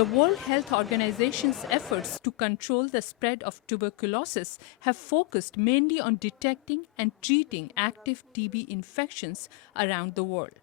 The World Health Organization's efforts to control the spread of tuberculosis have focused mainly on detecting and treating active TB infections around the world.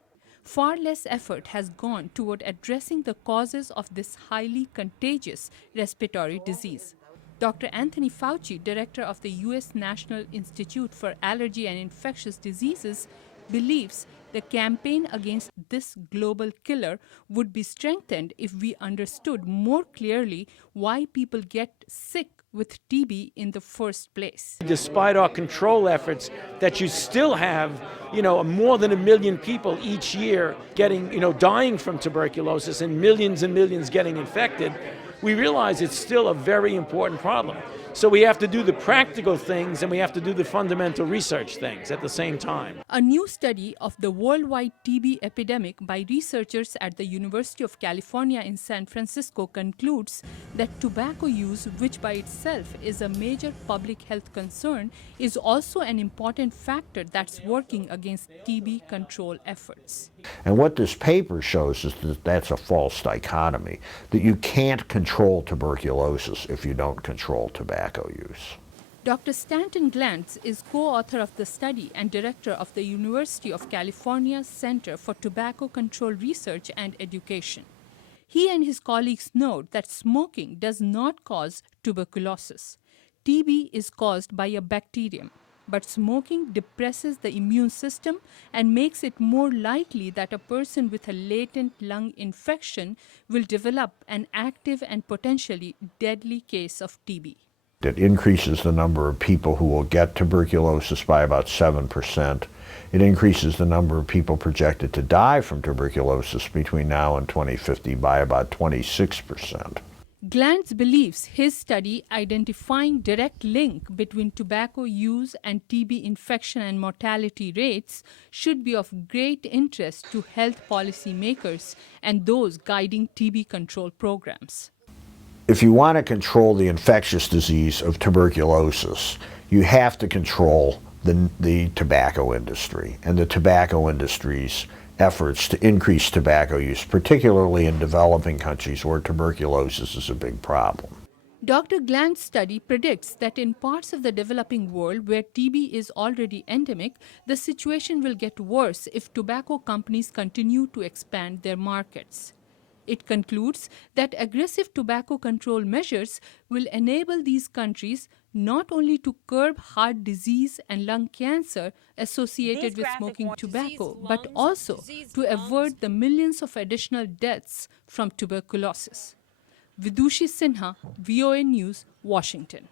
Far less effort has gone toward addressing the causes of this highly contagious respiratory disease. Dr. Anthony Fauci, director of the U.S. National Institute for Allergy and Infectious Diseases, believes the campaign against this global killer would be strengthened if we understood more clearly why people get sick with TB in the first place. Despite our control efforts, that you still have, more than 1 million people each year getting, dying from tuberculosis and millions getting infected, we realize it's still a very important problem. So we have to do the practical things and we have to do the fundamental research things at the same time. A new study of the worldwide TB epidemic by researchers at the University of California in San Francisco concludes that tobacco use, which by itself is a major public health concern, is also an important factor that's working against TB control efforts. And what this paper shows is that that's a false dichotomy, that you can't control tuberculosis if you don't control tobacco use. Dr. Stanton Glantz is co-author of the study and director of the University of California Center for Tobacco Control Research and Education. He and his colleagues note that smoking does not cause tuberculosis. TB is caused by a bacterium, but smoking depresses the immune system and makes it more likely that a person with a latent lung infection will develop an active and potentially deadly case of TB. It increases the number of people who will get tuberculosis by about 7%. It increases the number of people projected to die from tuberculosis between now and 2050 by about 26%. Glantz believes his study identifying direct link between tobacco use and TB infection and mortality rates should be of great interest to health policymakers and those guiding TB control programs. If you want to control the infectious disease of tuberculosis, you have to control the tobacco industry and the tobacco industry's efforts to increase tobacco use, particularly in developing countries where tuberculosis is a big problem. Dr. Glantz's study predicts that in parts of the developing world where TB is already endemic, the situation will get worse if tobacco companies continue to expand their markets. It concludes that aggressive tobacco control measures will enable these countries not only to curb heart disease and lung cancer associated with smoking tobacco, but also to avert the millions of additional deaths from tuberculosis. Vidushi Sinha, VOA News, Washington.